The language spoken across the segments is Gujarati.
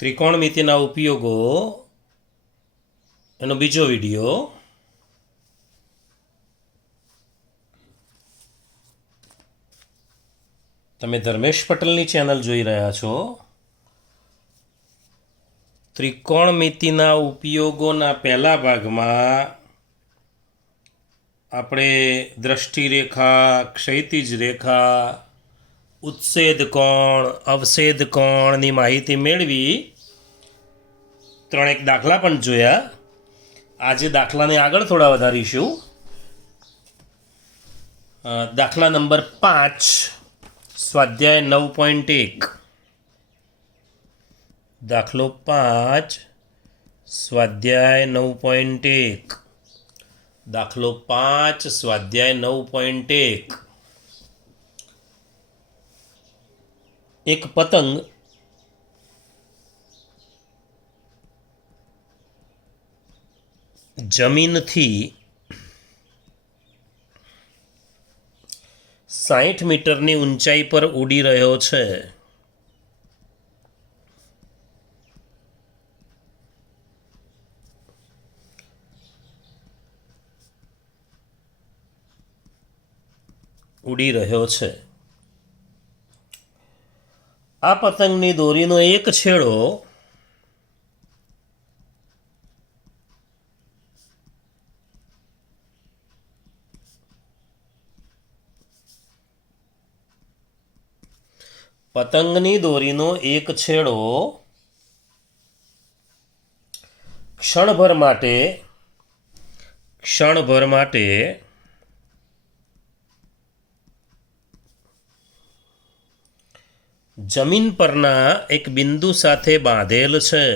ત્રિકોણમિતિના ઉપયોગો એનો બીજો વિડીયો. તમે ધર્મેશ પટેલની ચેનલ જોઈ રહ્યા છો. ત્રિકોણમિતિના ઉપયોગોના પહેલા ભાગમાં આપણે દ્રષ્ટિરેખા, ક્ષૈતિજ રેખા, ઉત્સેદ કોણ, અવસેદ કોણની માહિતી મેળવી. ત્રણેક દાખલા પણ જોયા. આજે દાખલાને આગળ થોડા વધારીશું. દાખલા નંબર 5, સ્વાધ્યાય 9.1. દાખલો 5, સ્વાધ્યાય 9.1. દાખલો 5, સ્વાધ્યાય 9.1. એક પતંગ જમીનથી 60 મીટરની ઊંચાઈ પર ઉડી રહ્યો છે. આ પતંગની દોરીનો એક છેડો ક્ષણભર માટે જમીન પરના એક બિંદુ સાથે બાંધેલ છે.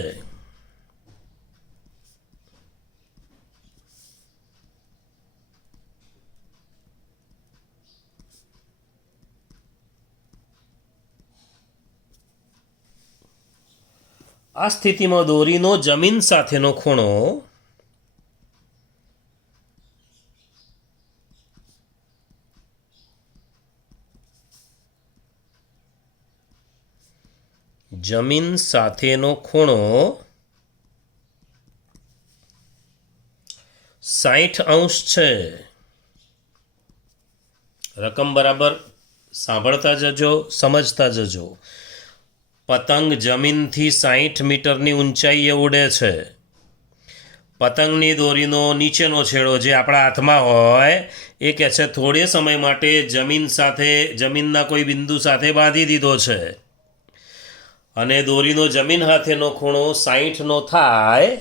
આ સ્થિતિમાં દોરીનો જમીન સાથેનો ખૂણો જમીન સાથેનો ખૂણો 60 અંશ છે. રકમ બરાબર સાંભળતા જજો, સમજતા જજો. પતંગ જમીનથી 60 મીટરની ઊંચાઈએ ઉડે છે. પતંગની દોરીનો નીચેનો છેડો જે આપણા હાથમાં હોય એ કહે છે થોડે સમય માટે જમીનના કોઈ બિંદુ સાથે બાંધી દીધો છે અને દોરીનો જમીન સાથેનો ખૂણો 60નો થાય.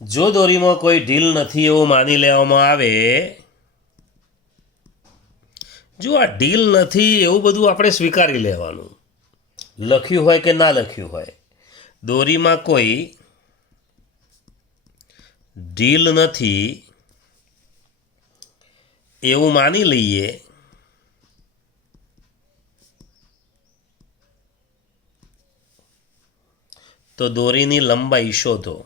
જો દોરીમાં કોઈ ઢીલ નથી એવું માની લેવામાં આવે, જો આ ઢીલ નથી એવું બધું આપણે સ્વીકારી લેવાનું, લખ્યું હોય કે ના લખ્યું હોય. દોરીમાં કોઈ ઢીલ નથી એવું માની લઈએ તો દોરીની લંબાઈ શોધો.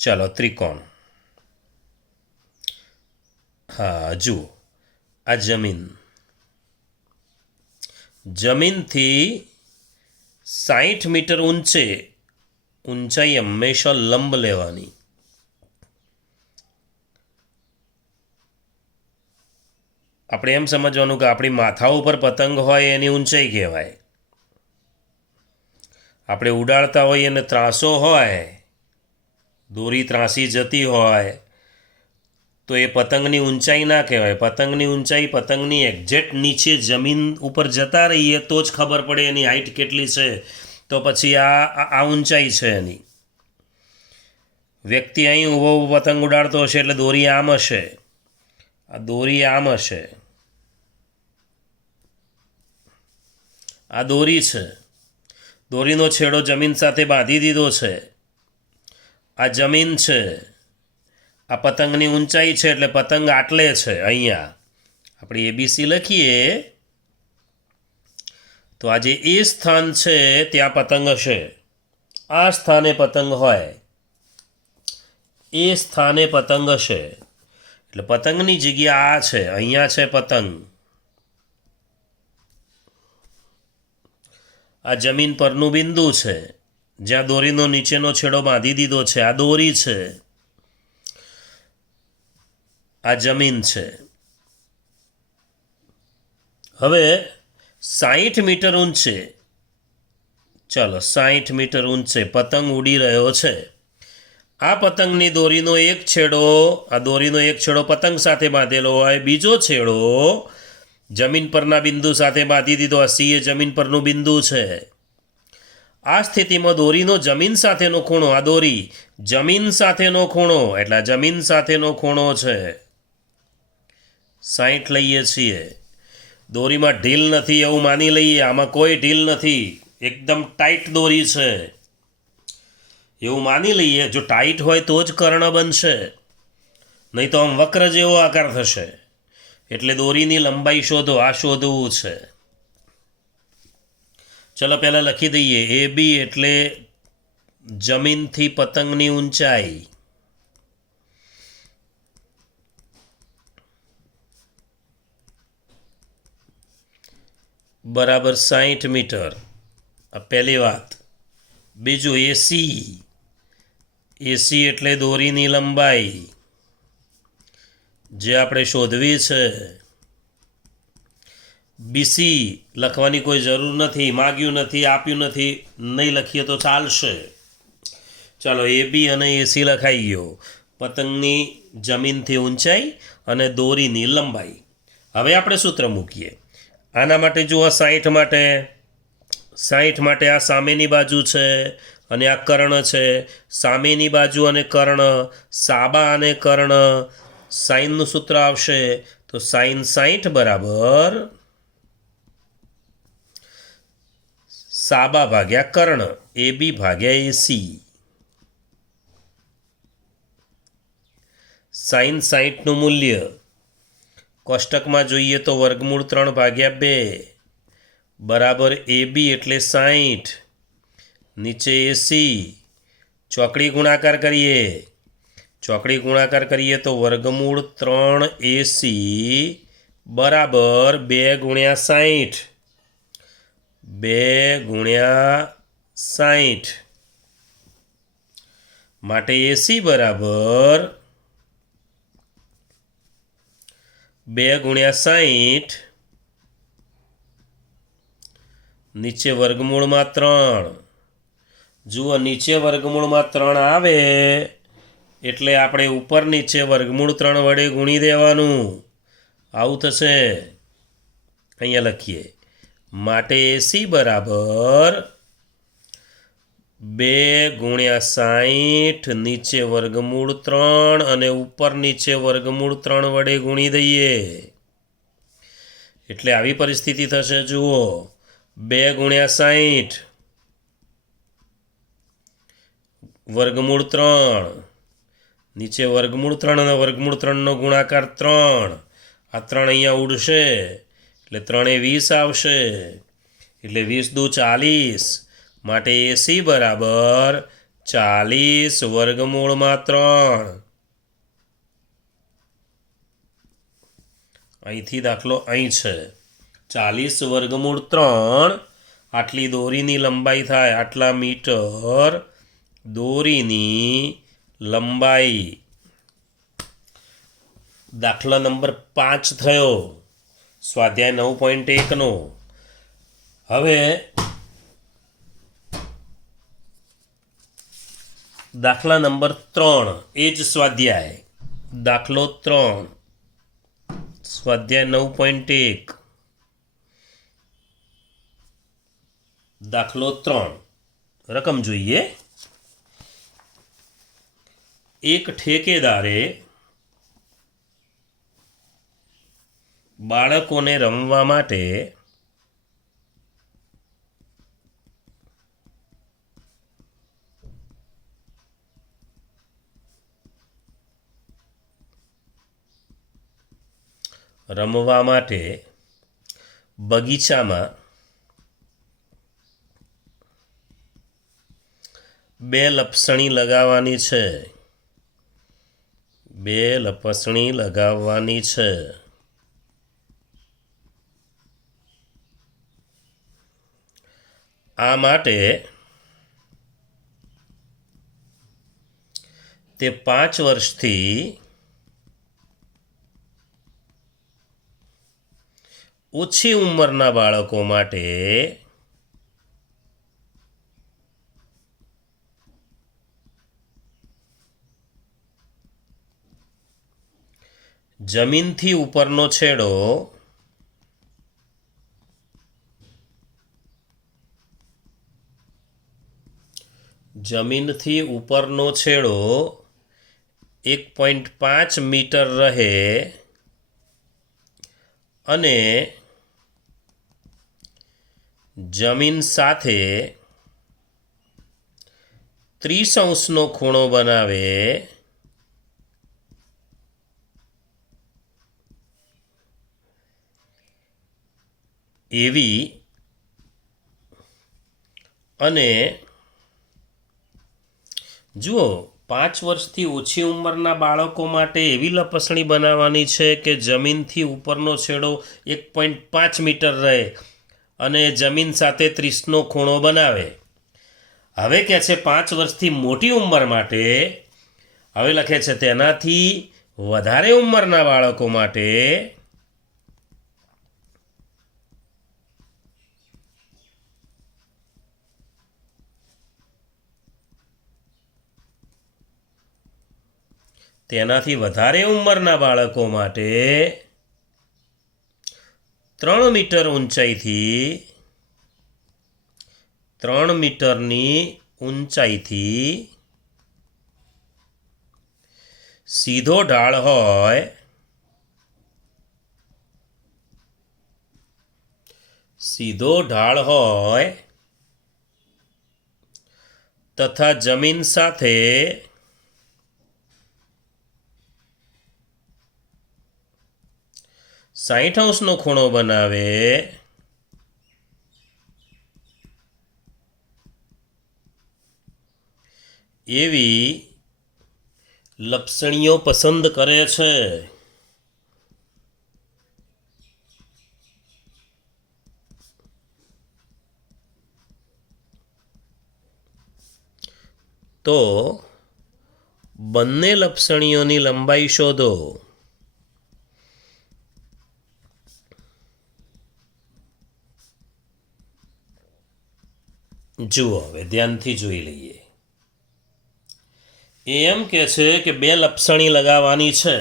ચાલો ત્રિકોણ. હા, જુઓ આ જમીનથી 60 મીટર ઊંચાઈ હંમેશા લંબ લેવાની. આપણે એમ સમજવાનું કે આપણી માથા ઉપર પતંગ હોય એની ઊંચાઈ કહેવાય. આપણે ઉડાડતા હોઈએ અને ત્રાસો હોય, દોરી ત્રાસી જતી હોય તો એ પતંગની ઊંચાઈ ના કહેવાય. પતંગની ઊંચાઈ પતંગની એક્ઝેક્ટ નીચે જમીન ઉપર જતા રહીએ તો જ ખબર પડે એની હાઈટ કેટલી છે. તો પછી આ ઊંચાઈ છે એની. વ્યક્તિ અહીં ઊભો પતંગ ઉડાડતો હશે એટલે દોરી આમ હશે, આ દોરી આમ હશે. આ દોરી છે, દોરીનો છેડો જમીન સાથે બાંધી દીધો છે. આ જમીન છે, આ પતંગની ઊંચાઈ છે એટલે પતંગ આટલે છે. અહીંયા આપણે ABC લખીએ તો આ જે એ સ્થાન છે ત્યાં પતંગ હશે. આ સ્થાને પતંગ હોય, એ સ્થાને પતંગ હશે. એટલે પતંગની જગ્યા આ છે, અહીંયા છે પતંગ. આ જમીન પરનું બિંદુ છે જ્યાં દોરીનો નીચેનો છેડો બાંધી દીધો છે. આ દોરી છે, આ જમીન છે. હવે 60 મીટર ઊંચે, ચાલો 60 મીટર ઊંચે પતંગ ઉડી રહ્યો છે. આ પતંગની દોરીનો એક છેડો પતંગ સાથે બાંધેલો હોય, બીજો છેડો જમીન પરના બિંદુ સાથે બાંધી દીધો. આ સી એ જમીન પરનું બિંદુ છે. આ સ્થિતિમાં દોરીનો જમીન સાથેનો ખૂણો, આ દોરી જમીન સાથેનો ખૂણો, એટલે આ જમીન સાથેનો ખૂણો છે 60 લઈએ છીએ. દોરીમાં ઢીલ નથી એવું માની લઈએ, આમાં કોઈ ઢીલ નથી, એકદમ ટાઈટ દોરી છે એવું માની લઈએ. જો ટાઈટ હોય તો જ કર્ણ બનશે, નહીં તો આમ વક્ર જેવો આકાર થશે. એટલે દોરીની લંબાઈ શોધો, આ શોધવું છે. ચલો પહેલાં લખી દઈએ. એ બી એટલે જમીનથી પતંગની ઊંચાઈ, બરાબર 60 મીટર. આ પહેલી વાત. બીજું એસી એટલે દોરીની લંબાઈ જે આપણે શોધવી છે. બીસી લખવાની કોઈ જરૂર નથી, માગ્યું નથી, આપ્યું નથી, નહીં લખીએ તો ચાલશે. ચાલો એ બી અને એસી લખાઈ ગયો. પતંગની જમીનથી ઊંચાઈ અને દોરીની લંબાઈ. હવે આપણે સૂત્ર મૂકીએ. આના માટે જુઓ, 60 માટે આ સામેની બાજુ છે અને આ કર્ણ છે. સામેની બાજુ અને કર્ણ, સાબા અને કર્ણ, સાઇનનું સૂત્ર આવશે તો સાઇન 60 બરાબર સાબા ભાગ્યા કર્ણ, એ બી ભાગ્યા એસી. સાઇન 60નું મૂલ્ય કોષ્ટકમાં જોઈએ તો વર્ગમૂળ 3/2 બરાબર એ બી એટલે 60, નીચે એસી. ચોકડી ગુણાકાર કરીએ તો વર્ગમૂળ 3 એસી બરાબર 2 ગુણ્યા 60. 2 ગુણ્યા 60 માટે એસી બરાબર 2 ગુણ્યા 60 નીચે વર્ગમૂળમાં 3. જુઓ, નીચે વર્ગમૂળમાં 3 આવે એટલે આપણે ઉપર નીચે વર્ગમૂળ 3 વડે ગુણી દેવાનું. આવું થશે. અહીંયા લખીએ. માટે એસી બરાબર 2 ગુણ્યા 60 નીચે વર્ગમૂળ 3 અને ઉપર નીચે વર્ગમૂળ 3 વડે ગુણી દઈએ એટલે આવી પરિસ્થિતિ થશે. જુઓ, 2 ગુણ્યા 60 વર્ગમૂળ 3, નીચે વર્ગમૂળ 3 અને વર્ગમૂળ 3નો ગુણાકાર 3. આ 3 અહીંયા ઉડશે એટલે 3 એ 20 આવશે, એટલે 20 દુ 40 માટે એસી બરાબર 40 વર્ગમૂળમાં 3. અહીંથી દાખલો અહીં છે. 40 વર્ગમૂળ 3 આટલી દોરીની લંબાઈ થાય, આટલા મીટર દોરીની લંબાઈ. દાખલા નંબર 5 થયો, સ્વાધ્યાય 9.1નો. હવે દાખલા નંબર 3, એ જ સ્વાધ્યાય, દાખલો 3, સ્વાધ્યાય 9.1. દાખલો 3, રકમ જોઈએ. એક ઠેકેદારે બાળકોને રમવા માટે બગીચામાં 2 લપસણી લગાવવાની છે. બે લપસણી લગાવવાની છે. આ માટે તે 5 વર્ષથી ઓછી ઉંમરના બાળકો માટે જમીનથી ઉપરનો છેડો જમીનથી ઉપરનો છેડો 1.5 મીટર રહે અને જમીન સાથે 30° ખૂણો બનાવે એવી અને જુઓ 5 વર્ષથી ઓછી ઉંમરના બાળકો માટે એવી લપસણી બનાવવાની છે કે જમીનથી ઉપરનો છેડો 1.5 મીટર રહે અને જમીન સાથે 30° ખૂણો બનાવે. હવે કહે છે 5 વર્ષથી મોટી ઉંમર માટે, હવે લખે છે તેનાથી વધારે ઉંમરના બાળકો માટે તેનાથી વધારે ઉંમરના બાળકો માટે 3 મીટર ઊંચાઈથી 3 મીટરની ઊંચાઈથી સીધો ઢાળ હોય તથા જમીન સાથે 60° ખૂણો બનાવે એવી લપસણીઓ પસંદ કરે છે. તો બંને લપસણીઓની લંબાઈ શોધો. જુઓ, હવે ધ્યાનથી જોઈ લઈએ. એ એમ કહે છે કે બે લપસણી લગાવવાની છે.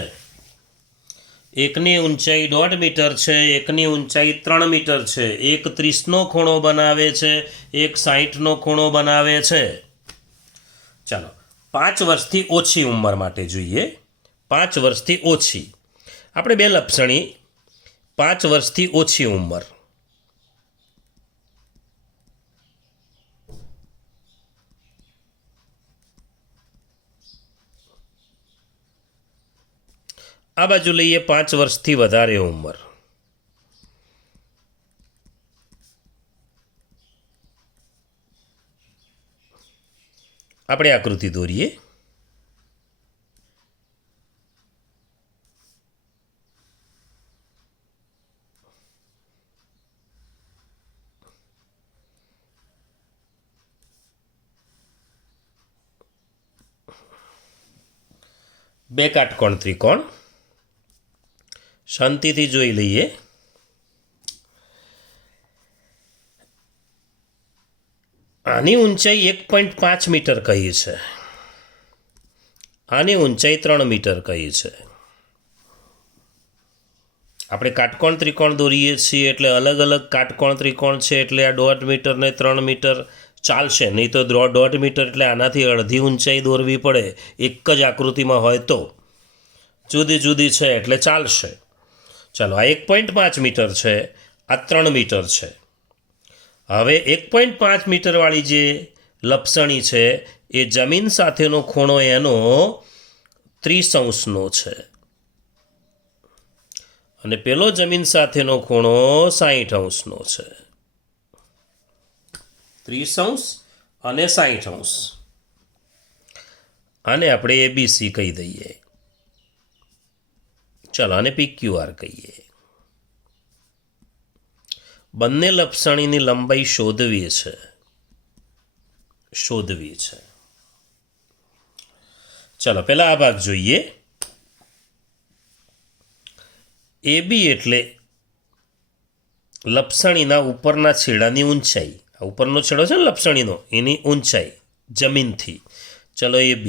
એકની ઊંચાઈ 1.5 મીટર છે, એકની ઊંચાઈ 3 મીટર છે. એક 30° ખૂણો બનાવે છે, એક 60° ખૂણો બનાવે છે. ચાલો 5 વર્ષથી ઓછી ઉંમર માટે જોઈએ. 5 વર્ષથી ઓછી, આપણે બે લપસણી 5 વર્ષથી ઓછી ઉંમર. આ બાજુ લઈએ 5 વર્ષથી વધારે ઉંમર. આપણે આકૃતિ દોરીએ. બે કાટકોણ ત્રિકોણ શાંતિથી જોઈ લઈએ. આની ઊંચાઈ 1.5 મીટર કહી છે, આની ઊંચાઈ 3 મીટર કહી છે. આપણે કાટકોણ ત્રિકોણ દોરીએ છીએ એટલે અલગ અલગ કાટકોણ ત્રિકોણ છે એટલે આ 1.5 મીટર ને 3 મીટર ચાલશે, નહીં તો 1.5 મીટર એટલે આનાથી અડધી ઊંચાઈ દોરવી પડે. એક જ આકૃતિમાં હોય તો જુદી જુદી છે એટલે ચાલશે. ચાલો, આ 1.5 મીટર છે, આ 3 મીટર છે. હવે 1.5 મીટરવાળી જે લપસણી છે એ જમીન સાથેનો ખૂણો એનો 30°નો છે અને પેલો જમીન સાથેનો ખૂણો 60°નો છે. 30° અને 60°. આને આપણે ABC કહી દઈએ. ચાલો આને PQR કહીએ. બંને લપસણીની લંબાઈ શોધવી છે. ચાલો પહેલાં આ ભાગ જોઈએ. AB એટલે લપસણીના ઉપરના છેડાની ઊંચાઈ. આ ઉપરનો છેડો છે ને લપસણીનો, એની ઊંચાઈ જમીનથી. ચલો AB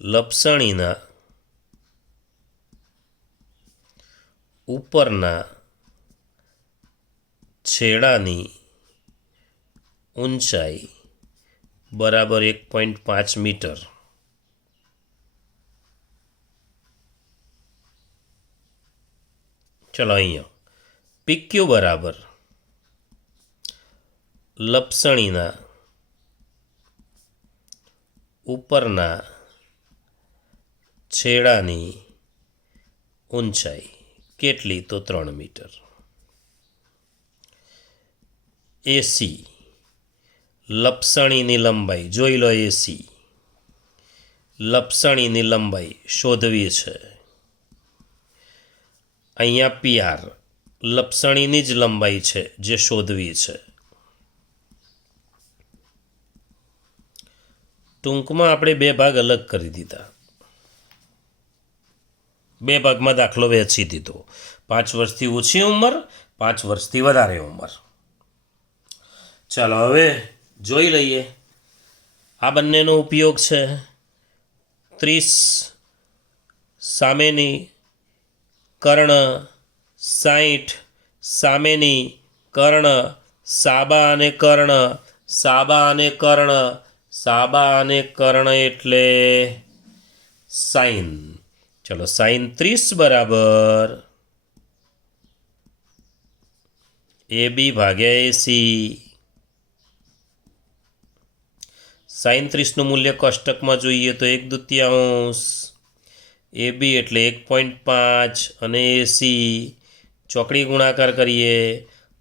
લપસણીના ઉપરના છેડાની ઊંચાઈ બરાબર 1.5 મીટર. ચલો અહીંયા PQ બરાબર લપસણીના ઉપરના છેડાની ઊંચાઈ કેટલી? તો 3 મીટર. AC લપસણીની લંબાઈ જોઈ લો. AC લપસણીની લંબાઈ શોધવી છે. અહીંયા PR લપસણીની જ લંબાઈ છે જે શોધવી છે. ટૂંકમાં આપણે બે ભાગ અલગ કરી દીધા. બે ભાગમાં દાખલો વહેંચી દીધો. 5 વર્ષથી ઓછી ઉંમર, 5 વર્ષથી વધારે ઉંમર. ચાલો હવે જોઈ લઈએ. આ બંનેનો ઉપયોગ છે. 30 સામેની કર્ણ, 60 સામેની કર્ણ, સાબા અને કર્ણ, સાબા અને કર્ણ, સાબા અને કર્ણ એટલે સાઈન. ચલો સાઈન 30 બરાબર AB ભાગ્યા AC. સાઈન 30નું મૂલ્ય કોષ્ટકમાં જોઈએ તો 1/2. AB એટલે 1.5 અને AC ચોકડી ગુણાકાર કરીએ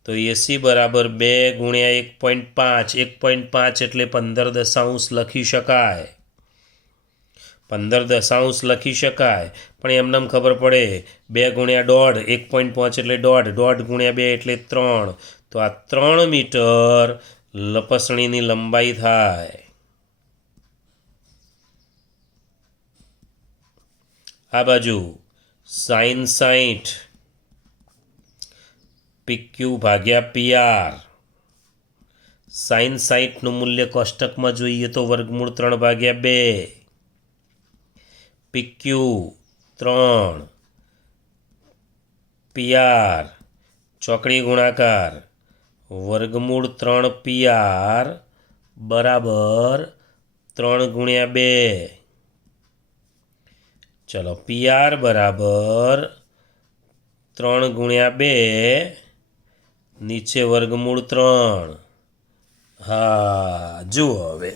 તો AC બરાબર 2 ગુણ્યા 1.5. 1.5 એટલે 15 દશાંશ લખી શકાય. 15 દશાંશ લખી શકાય, પણ એમનેમ ખબર પડે 2 ગુણ્યા 1.5, 1.5 એટલે 1.5, 1.5 ગુણ્યા 2 એટલે 3. તો આ 3 મીટર લપસણીની લંબાઈ થાય. આ બાજુ સાઈન 60 PQ ભાગ્યા PR. સાઈન 60નું મૂલ્ય કોષ્ટકમાં જોઈએ તો વર્ગમૂળ 3/2. PQ 3, PR ચોકડી ગુણાકાર વર્ગમૂળ 3 PR બરાબર 3 ગુણ્યા 2. ચલો PR બરાબર 3 ગુણ્યા 2, નીચે વર્ગમૂળ 3. હા જુઓ હવે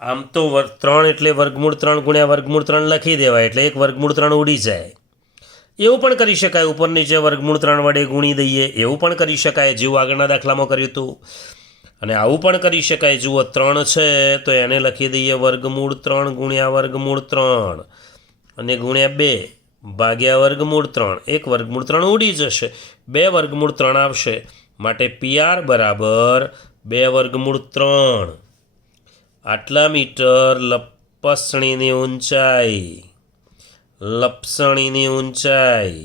આમ તો 3 એટલે વર્ગમૂળ 3 ગુણ્યા વર્ગમૂળ 3 લખી દેવાય એટલે એક વર્ગમૂળ 3 ઉડી જાય. એવું પણ કરી શકાય, ઉપર નીચે વર્ગમૂળ 3 વડે ગુણી દઈએ, એવું પણ કરી શકાય જેવું આગળના દાખલામાં કર્યું હતું. અને આવું પણ કરી શકાય, જુઓ 3 છે તો એને લખી દઈએ વર્ગમૂળ 3 ગુણ્યા વર્ગમૂળ 3 અને ગુણ્યા 2 ભાગ્યા વર્ગમૂળ 3. એક વર્ગમૂળ 3 ઉડી જશે, 2 વર્ગમૂળ 3 આવશે. માટે PR બરાબર 2 વર્ગમૂળ 3. આટલા મીટર લપસણીની ઊંચાઈ. લપસણીની ઊંચાઈ.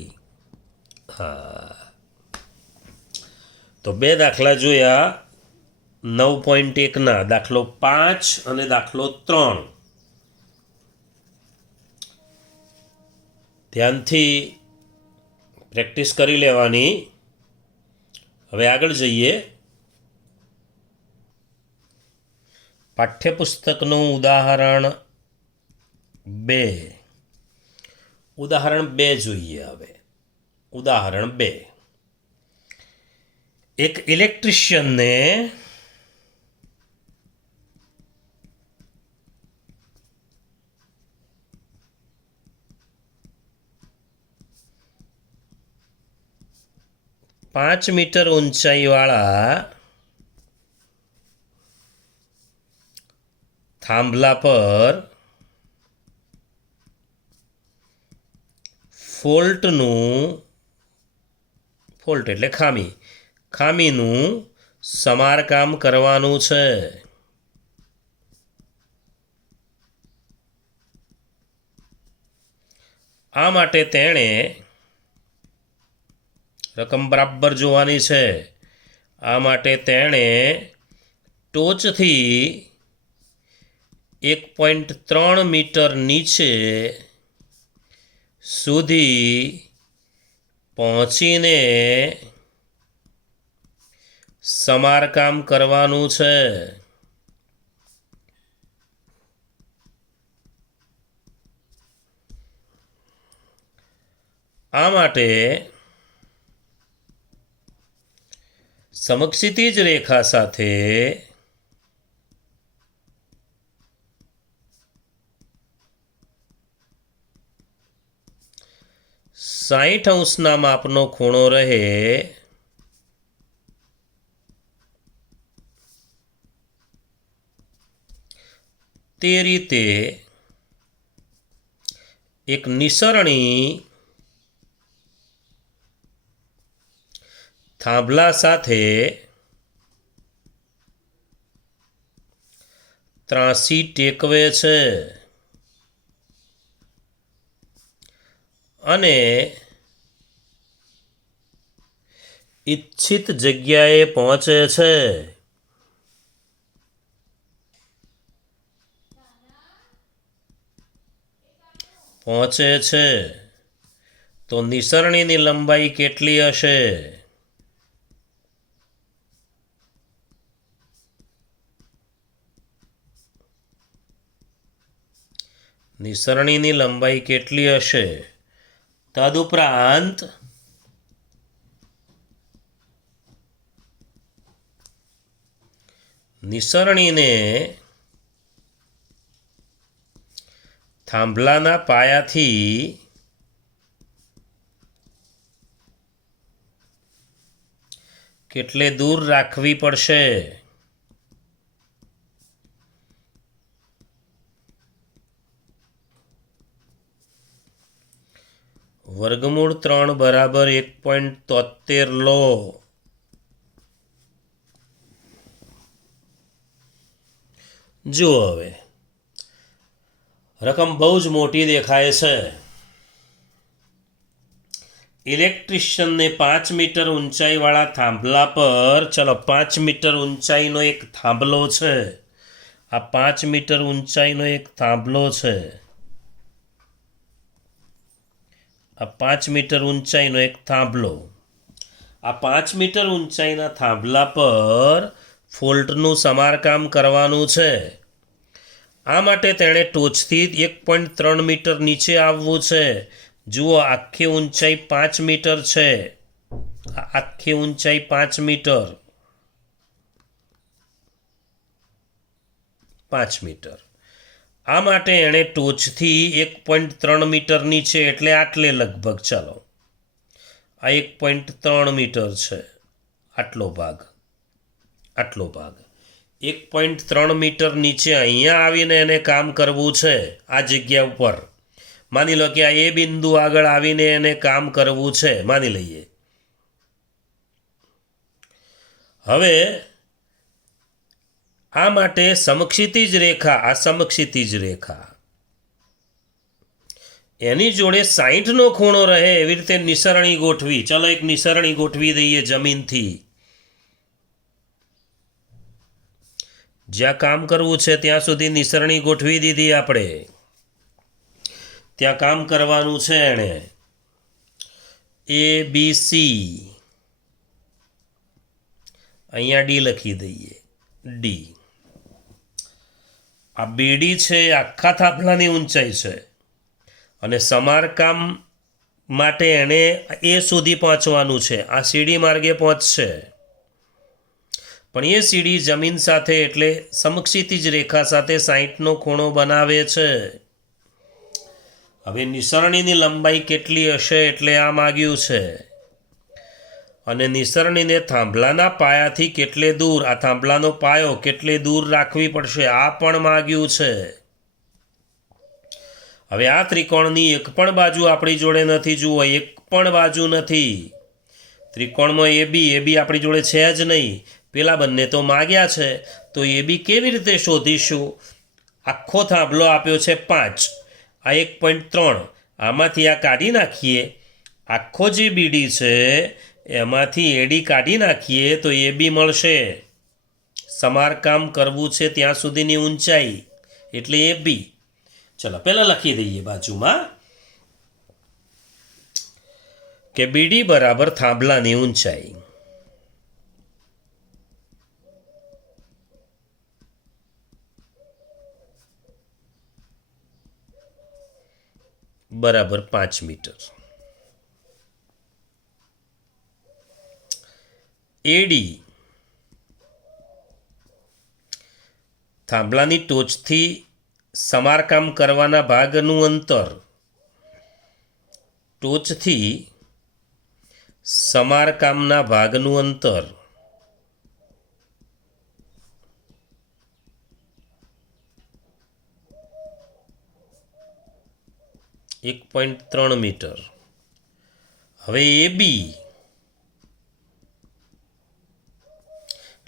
હા, તો 2 દાખલા જોયા 9.1ના. દાખલો 5 અને દાખલો 3. ધ્યાનથી પ્રેક્ટિસ કરી લેવાની. હવે આગળ જઈએ. પાઠ્યપુસ્તકનું ઉદાહરણ 2. ઉદાહરણ 2 જોઈએ. હવે ઉદાહરણ 2. એક ઇલેક્ટ્રિશિયનને પાંચ મીટર ઊંચાઈવાળા થાંભલા પર ફોલ્ટ એટલે ખામીનું સમારકામ કરવાનું છે. આ માટે તેણે રકમ બરાબર જોવાની છે. આ માટે તેણે ટોચથી 1.3 મીટર નીચે સુધી પહોંચીને સમારકામ કરવાનું છે. આ માટે સમક્ષિતિજ રેખા સાથે 60 અંશના માપનો ખૂણો રહે તે રીતે એક નિસરણી થાંભલા સાથે ત્રાંસી ટેકવે છે અને ઇચ્છિત જગ્યાએ પહોંચે છે તો નિસરણીની લંબાઈ કેટલી હશે? નિસરણીની લંબાઈ કેટલી હશે? તદુપરાંત નિસરણીને થાંભલાના પાયાથી કેટલે દૂર રાખવી પડશે? વર્ગમૂળ 3 બરાબર 1.73 લો. જુઓ હવે રકમ બહુ જ મોટી દેખાય છે. ઇલેક્ટ્રિશિયનને 5 મીટર ઊંચાઈવાળા થાંભલા પર, ચલો 5 મીટર ઊંચાઈનો એક થાંભલો છે. આ 5 મીટર ઊંચાઈનો એક થાંભલો છે. આ 5 મીટર ઊંચાઈનો એક થાંભલો. આ 5 મીટર ઊંચાઈના થાંભલા પર ફોલ્ટનું સમારકામ કરવાનું છે. આ માટે તેણે ટોચથી 1.3 મીટર નીચે આવવું છે. જુઓ, આખી ઊંચાઈ 5 મીટર છે. આખી ઊંચાઈ 5 મીટર. 5 મીટર. આ માટે એણે ટોચથી 1.3 મીટર નીચે એટલે આટલે લગભગ, ચાલો આ 1.3 મીટર છે. આટલો ભાગ 1.3 મીટર નીચે અહીંયા આવીને એને કામ કરવું છે. આ જગ્યા ઉપર માની લો કે આ એ બિંદુ આગળ આવીને એને કામ કરવું છે, માની લઈએ. હવે આ માટે સમક્ષિતિજ રેખા, આ સમક્ષિતિજ રેખા એની જોડે 60નો ખૂણો રહે એવી રીતે નિસરણી ગોઠવી. ચલો એક નિસરણી ગોઠવી દઈએ જમીનથી. જ્યાં કામ કરવું છે ત્યાં સુધી નિસરણી ગોઠવી દીધી આપણે. ત્યાં કામ કરવાનું છે એણે. ABC, અહીંયા ડી લખી દઈએ. ડી. આ બીડી છે, આખા થાંભલાની ઊંચાઈ છે અને સમારકામ માટે એણે એ સુધી પહોંચવાનું છે. આ સીડી માર્ગે પહોંચશે, પણ એ સીડી જમીન સાથે એટલે સમક્ષિતિજ રેખા સાથે 60નો ખૂણો બનાવે છે. હવે નિસરણીની લંબાઈ કેટલી હશે એટલે આ માગ્યું છે. અને નિસરણીને થાંભલાના પાયાથી કેટલે દૂર, આ થાંભલાનો પાયો કેટલે દૂર રાખવી પડશે આ પણ માગ્યું છે. હવે આ ત્રિકોણની એક પણ બાજુ આપણી જોડે નથી. જુઓ, એક પણ બાજુ નથી ત્રિકોણમાં. એ બી આપણી જોડે છે જ નહીં. પેલા બંને તો માગ્યા છે, તો એ બી કેવી રીતે શોધીશું? આખો થાંભલો આપ્યો છે 5, આ 1.3, આમાંથી આ કાઢી નાખીએ. આખો જે બીડી છે એમાંથી એડી કાઢી નાખીએ તો એ બી મળશે. સમારકામ કરવું છે ત્યાં સુધીની ઊંચાઈ એટલે એ બી. ચલો પહેલાં લખી દઈએ બાજુમાં કે બીડી બરાબર થાંભલાની ઊંચાઈ. બરાબર 5 મીટર. એડી થાંભલાની ટોચથી સમારકામ કરવાના ભાગનું અંતર. ટોચથી સમારકામના ભાગનું અંતર 1.3 મીટર. હવે એ બી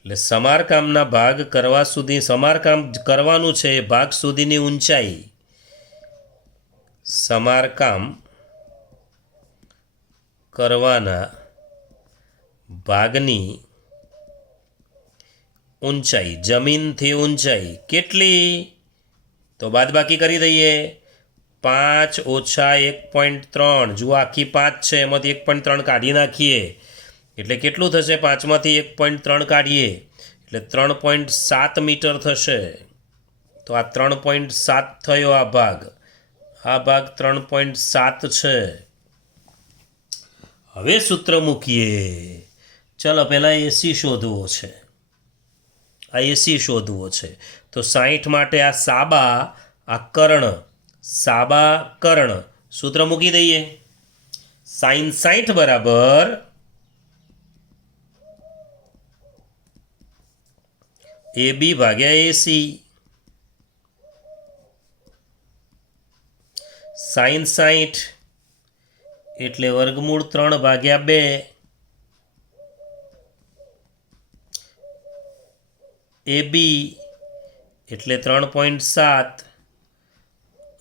એટલે સમારકામના ભાગ કરવા સુધી, સમારકામ કરવાનું છે એ ભાગ સુધીની ઊંચાઈ. સમારકામ કરવાના ભાગની ઊંચાઈ, જમીનથી ઊંચાઈ કેટલી? તો બાદબાકી કરી દઈએ. 5 ઓછા 1.3. જુઓ, આખી 5 છે, એમાંથી 1.3 કાઢી નાખીએ એટલે કેટલું થશે? 5માંથી 1.3 કાઢીએ એટલે 3.7 મીટર થશે. તો આ 3.7 થયો. આ ભાગ 3.7 છે. હવે સૂત્ર મૂકીએ. ચલો પહેલાં એસી શોધવો છે. આ એસી શોધવો છે તો 60 માટે આ સાબા કર્ણ સૂત્ર મૂકી દઈએ. sin 60 બરાબર AB ભાગ્યા એસી. sin 60 એટલે વર્ગમૂળ 3 ભાગ્યા 2. AB એટલે 3.7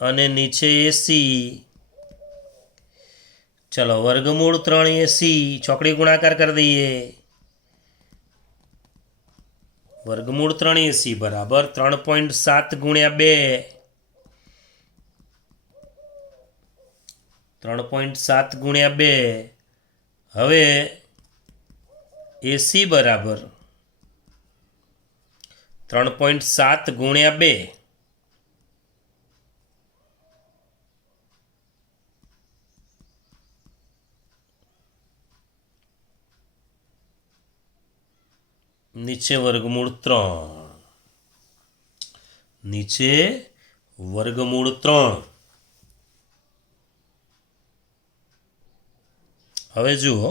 અને નીચે એસી. ચલો વર્ગમૂળ 3 એસી, ચોકડી ગુણાકાર કરી દઈએ. વર્ગમૂળ 3 એસી બરાબર 3.7 ગુણ્યા 2. 3.7 ગુણ્યા 2. હવે એસી બરાબર 3.7 ગુણ્યા 2. નીચે વર્ગમૂળ 3. નીચે વર્ગમૂળ 3. હવે જુઓ,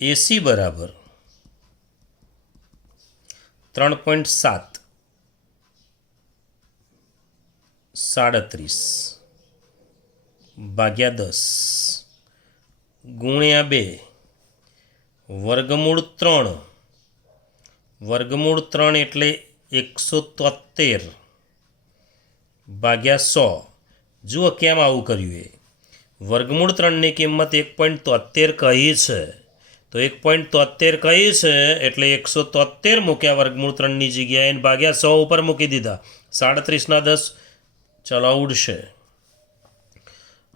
એસી બરાબર 3.7 37 ભાગ્યા 10 ગુણ્યા 2 વર્ગમૂળ 3. વર્ગમૂળ 3 એટલે 173 ભાગ્યા 100. જુઓ કેમ આવું કર્યું? એ વર્ગમૂળ 3ની કિંમત 1.73 કહી છે, તો 1.73 કહી છે એટલે 173 મૂક્યા વર્ગમૂળ 3ની જગ્યાએ, ભાગ્યા 100 ઉપર મૂકી દીધા. 37 ના 10 ચલો ઉડશે.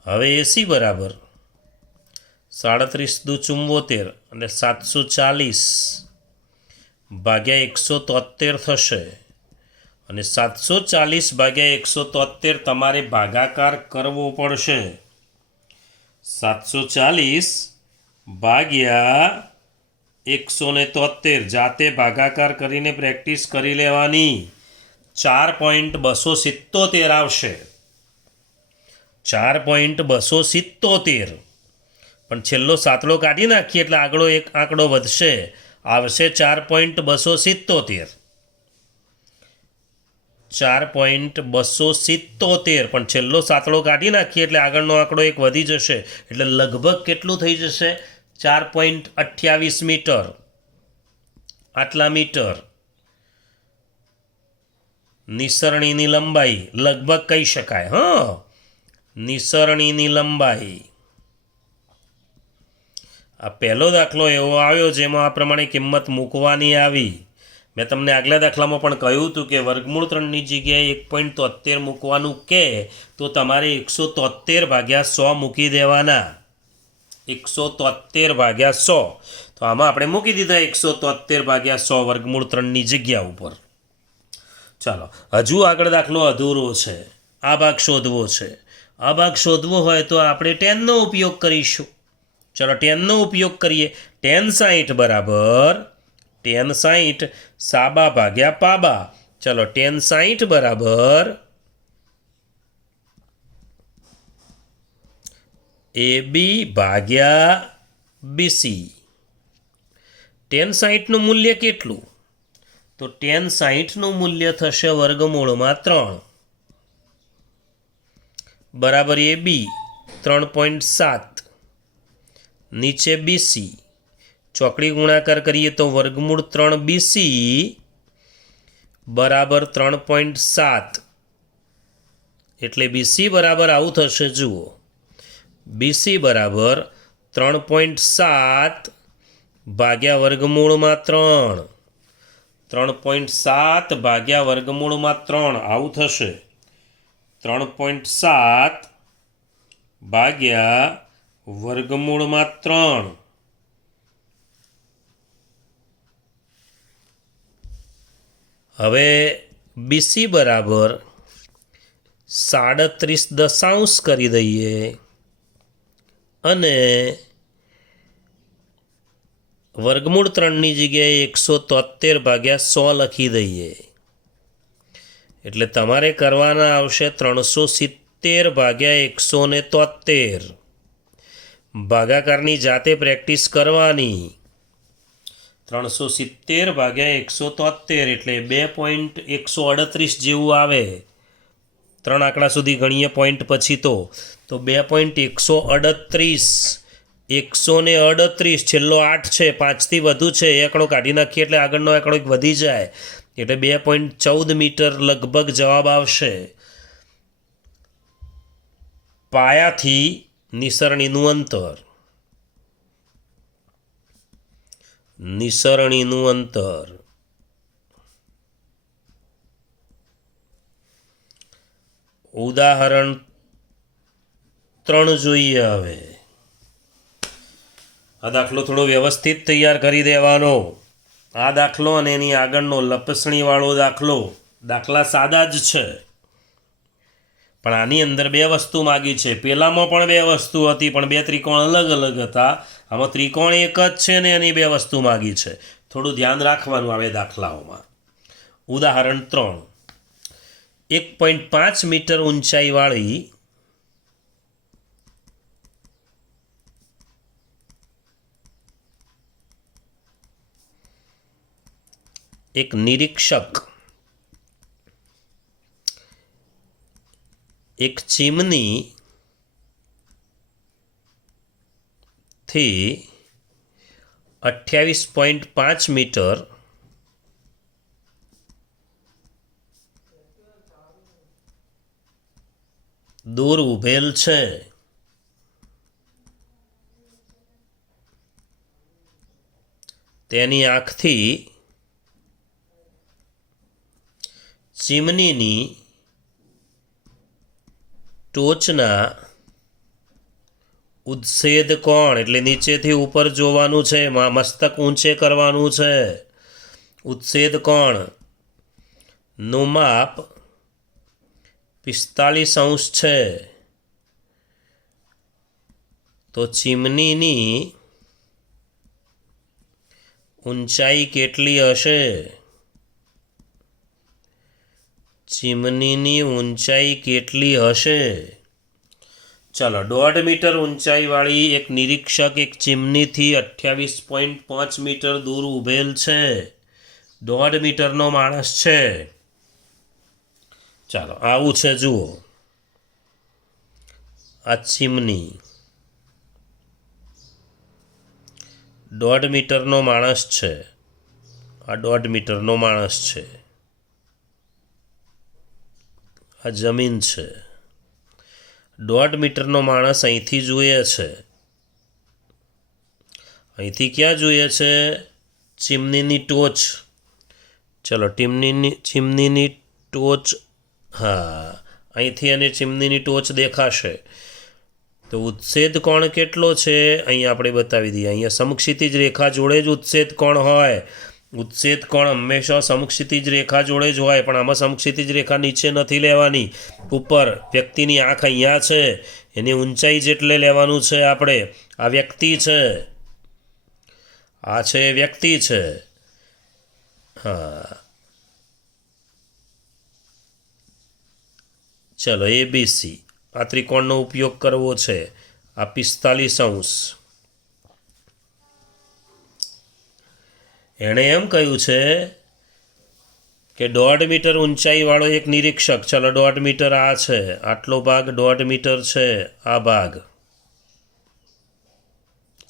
હવે એસી બરાબર 37 દુ 74 અને 740 ભાગ્યા 173 થશે. અને 740 ભાગ્યા 173 તમારે ભાગાકાર કરવો પડશે. 740 ભાગ્યા 173 જાતે ભાગાકાર કરીને પ્રેક્ટિસ કરી લેવાની. 4.277 આવશે. 4.277. પણ છેલ્લો સાતડો કાઢી નાખીએ એટલે આગળનો એક આંકડો વધશે, આવશે 4.277. 4.277, પણ છેલ્લો સાતડો કાઢી નાખીએ એટલે આગળનો આંકડો એક વધી જશે, એટલે લગભગ કેટલું થઈ જશે? 4.28 મીટર. આટલા મીટર નિસરણીની લંબાઈ લગભગ કહી શકાય. નિસરણીની લંબાઈ. આ પહેલો દાખલો એવો આવ્યો જેમાં આ પ્રમાણે કિંમત મૂકવાની આવી. મેં તમને આગલા દાખલામાં પણ કહ્યું હતું કે વર્ગમૂળ 3ની જગ્યાએ 1.73 મૂકવાનું કે તો તમારે 173/100 મૂકી દેવાના. 173/100. તો આમાં આપણે મૂકી દીધા 173/100 વર્ગમૂળ 3ની જગ્યા ઉપર. ચાલો, હજુ આગળ દાખલો અધૂરો છે. આ ભાગ શોધવો છે. આ ભાગ શોધવો હોય તો આપણે ટેનનો ઉપયોગ કરીશું. ચલો, ટેનનો ઉપયોગ કરીએ. tan 60 બરાબર tan 60 સાબા ભાગ્યા પાબા. ચલો, tan 60 બરાબર AB ભાગ્યા BC. tan 60નું મૂલ્ય કેટલું? તો tan 60નું મૂલ્ય થશે વર્ગમૂળમાં 3 બરાબર AB 3.7 નીચે BC. ચોકડી ગુણાકાર કરીએ તો વર્ગમૂળ 3 BC બરાબર 3.7, એટલે BC બરાબર આવું થશે. જુઓ, BC બરાબર 3.7 ભાગ્યા વર્ગમૂળમાં 3. 3.7 ભાગ્યા વર્ગમૂળમાં 3 આવું થશે. 3.7 ભાગ્યા વર્ગમૂળમાં 3. હવે BC બરાબર 37.5 કરી દઈએ અને વર્ગમૂળ 3ની જગ્યાએ 173/100 લખી દઈએ. એટલે તમારે કરવાના આવશે 370/173. ભાગાકારની જાતે પ્રેક્ટિસ કરવાની. 370/173 એટલે 2.138 જેવું આવે. 3 આંકડા સુધી ગણીએ પોઈન્ટ પછી તો 2.138. 138 છેલ્લો 8 છે, 5થી વધુ છે, એ આંકડો કાઢી નાખીએ એટલે આગળનો આંકડો એક વધી જાય, એટલે 2.14 મીટર લગભગ જવાબ આવશે. પાયાથી નિસરણીનું અંતર. નિસરણીનું અંતર ઉદાહરણ 3 જોઈએ. હવે આ દાખલો થોડો વ્યવસ્થિત તૈયાર કરી દેવાનો. આ દાખલો અને એની આગળનો લપસણીવાળો દાખલો, દાખલા સાદા જ છે, પણ આની અંદર 2 વસ્તુ માગી છે. પહેલામાં પણ 2 વસ્તુ હતી, પણ 2 ત્રિકોણ અલગ અલગ હતા. આમાં ત્રિકોણ એક જ છે ને એની 2 વસ્તુ માગી છે. થોડું ધ્યાન રાખવાનું આવે દાખલાઓમાં. ઉદાહરણ 3. 1.5 મીટર ઊંચાઈવાળી એક નિરીક્ષક એક ચીમની થી 28.5 મીટર દૂર ઊભેલ છે. તેની આંખથી ચીમનીની ટોચના ઉચ્છેદ કોણ, એટલે નીચેથી ઉપર જોવાનું છે, મસ્તક ઊંચે કરવાનું છે. ઉચ્છેદ કોણ નું માપ 45 છે. તો ચીમનીની ઊંચાઈ કેટલી હશે? ચીમનીની ઊંચાઈ કેટલી હશે? ચાલો, 1.5 મીટર ઊંચાઈવાળી એક નિરીક્ષક એક ચીમનીથી 28.5 મીટર દૂર ઊભેલ છે. 1.5 મીટરનો માણસ છે. ચાલો આવું છે જુઓ, આ ચીમની 1.5 મીટરનો માણસ છે, આ 1.5 મીટરનો માણસ છે, આ જમીન છે. 1.5 મીટરનો માણસ અહીંથી જોઈએ છે, અહીંથી ક્યાં જોઈએ છે? ચીમનીની ટોચ. ચલો ચીમનીની ટોચ, હા અહીંથી અને ચીમનીની ટોચ દેખાશે. તો ઉચ્છેદ કોણ કેટલો છે અહીંયા આપણે બતાવી દઈએ. અહીંયા સમક્ષિતિજ રેખા જોડે જ ઉચ્છેદ કોણ હોય. ઉચ્છેદ કોણ હંમેશા સમક્ષિતિજ રેખા જોડે જ હોય, પણ આમાં સમક્ષિતિજ રેખા નીચે નથી લેવાની, ઉપર. વ્યક્તિની આંખ અહીંયા છે, એની ઊંચાઈ જેટલે લેવાનું છે આપણે. આ વ્યક્તિ છે, આ છે વ્યક્તિ છે. હા ચલો ABC, આ ત્રિકોણનો ઉપયોગ કરવો છે. આ 45°. એણે એમ કહ્યું છે કે 1.5 મીટર ઊંચાઈવાળો એક નિરીક્ષક. ચલો 1.5 મીટર આ છે, આટલો ભાગ 1.5 મીટર છે, આ ભાગ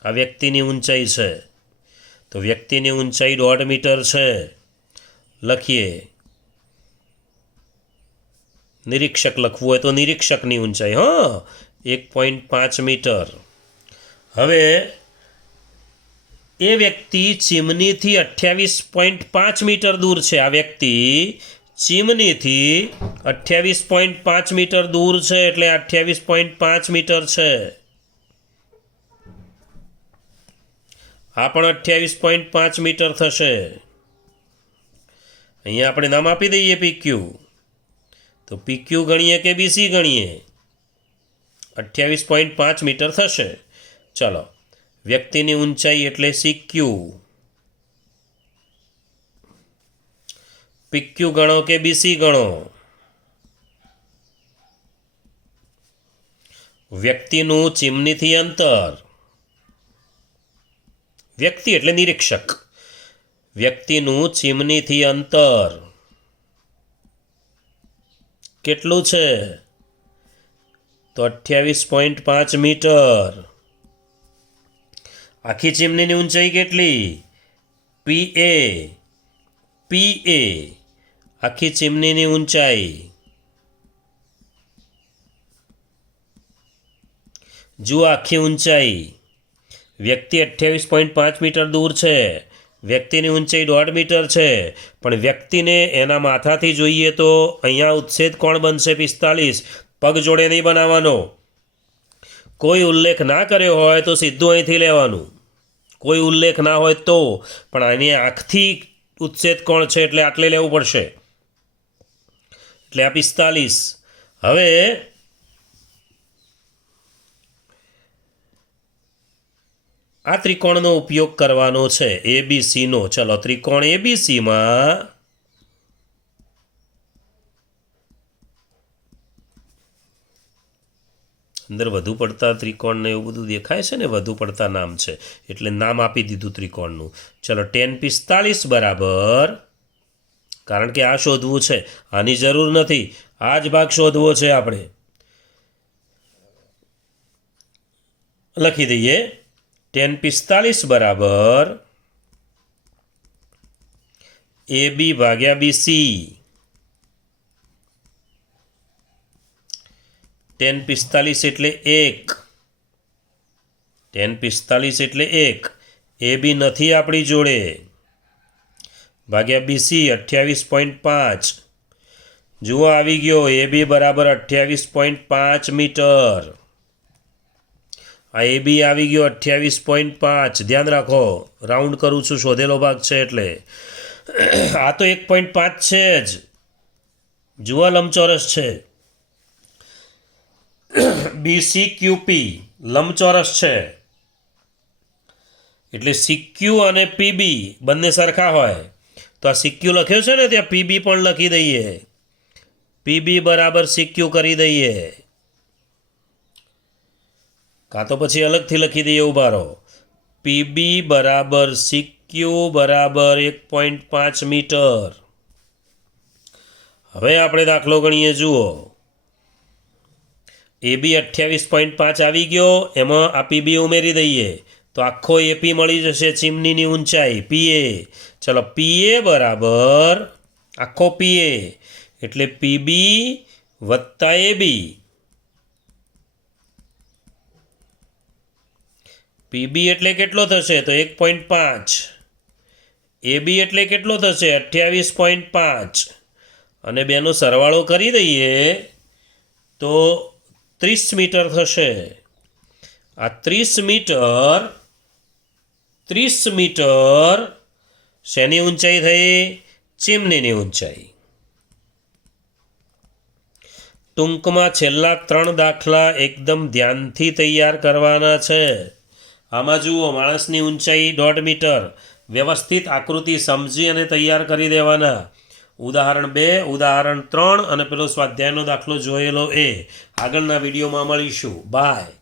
આ વ્યક્તિની ઊંચાઈ છે. તો વ્યક્તિની ઊંચાઈ 1.5 મીટર છે. લખીએ. નિરીક્ષક લખવું હોય તો નિરીક્ષકની ઊંચાઈ 1.5 મીટર. હવે એ વ્યક્તિ ચીમનીથી 28.5 મીટર દૂર છે. આ વ્યક્તિ ચીમનીથી 28.5 મીટર દૂર છે, એટલે 28.5 મીટર છે. આ પણ 28.5 મીટર થશે. અહીંયા આપણે નામ આપી દઈએ PQ. તો PQ ગણીએ કે BC ગણીએ? 28.5 મીટર થશે. ચલો વ્યક્તિની ઊંચાઈ એટલે CQ. PQ ગણો કે BC ગણો? વ્યક્તિનું ચીમનીથી અંતર, વ્યક્તિ એટલે નિરીક્ષક, વ્યક્તિનું ચીમનીથી અંતર કેટલું છે? તો 28.5 મીટર. આખી ચીમનીની ઊંચાઈ કેટલી? PA. આખી ચીમનીની ઊંચાઈ. જુઓ આખી ઊંચાઈ. વ્યક્તિ 28.5 મીટર દૂર છે, વ્યક્તિની ઊંચાઈ 1.5 મીટર છે, પણ વ્યક્તિને એના માથાથી જોઈએ તો અહીંયા ઉચ્છેદ કોણ બનશે? 45. પગ જોડે નહીં બનાવવાનો. કોઈ ઉલ્લેખ ના કર્યો હોય તો સીધું અહીંથી લેવાનું, કોઈ ઉલ્લેખ ના હોય તો. પણ આની આંખથી ઉચ્છેદ કોણ છે એટલે આટલે લેવું પડશે, એટલે આ 45. હવે આ ત્રિકોણનો ઉપયોગ કરવાનો છે ABCનો. ચલો ત્રિકોણ ABCમાં અંદર વધુ પડતા ત્રિકોણને એવું બધું દેખાય છે ને, વધુ પડતા નામ છે એટલે નામ આપી દીધું ત્રિકોણનું. ચલો tan 45 બરાબર, કારણ કે આ શોધવું છે, આની જરૂર નથી, આ જ ભાગ શોધવો છે આપણે. લખી દઈએ tan 45 બરાબર AB ભાગ્યા BC. tan 45 એટલે 1, tan 45 એટલે 1. AB નથી આપણી જોડે, ભાગ્યા BC 28.5. જુઓ આવી ગયો, AB બરાબર 28.5 મીટર. આ AB આવી ગયો 28.5. ધ્યાન રાખો, રાઉન્ડ કરું છું, શોધેલો ભાગ છે એટલે. આ તો 1.5 છે જ. જુઓ લંબચોરસ છે. BCQP લંબચોરસ છે, એટલે CQ અને PB બંને સરખા હોય તો આ CQ લખ્યો છે ને, ત્યાં PB પણ લખી દઈએ. PB બરાબર CQ કરી દઈએ, કાં તો પછી અલગથી લખી દઈએ. ઉભા રહો. PB બરાબર CQ બરાબર 1.5 મીટર. હવે આપણે દાખલો ગણીએ. જુઓ, AB 28.5 આવી ગયો. એમાં આ PB ઉમેરી દઈએ તો આખો AP મળી જશે. ચીમનીની ઊંચાઈ PA. ચલો, PA બરાબર આખો PA એટલે PB વત્તા AB. PB એટલે કેટલો થશે? તો 1.5. AB એટલે કેટલો થશે? 28.5. અને બેનો સરવાળો કરી દઈએ તો 30 મીટર થશે. આ 30 મીટર શેની ઊંચાઈ થઈ? ચીમનીની ઊંચાઈ. ટૂંકમાં છેલ્લા 3 દાખલા એકદમ ધ્યાનથી તૈયાર કરવાના છે. આમાં જુઓ, માણસની ઊંચાઈ 1.5 મીટર. વ્યવસ્થિત આકૃતિ સમજી અને તૈયાર કરી દેવાના. ઉદાહરણ 2, ઉદાહરણ 3 અને પેલો સ્વાધ્યાયનો દાખલો જોયેલો એ આગળના વિડીયોમાં મળીશું. બાય.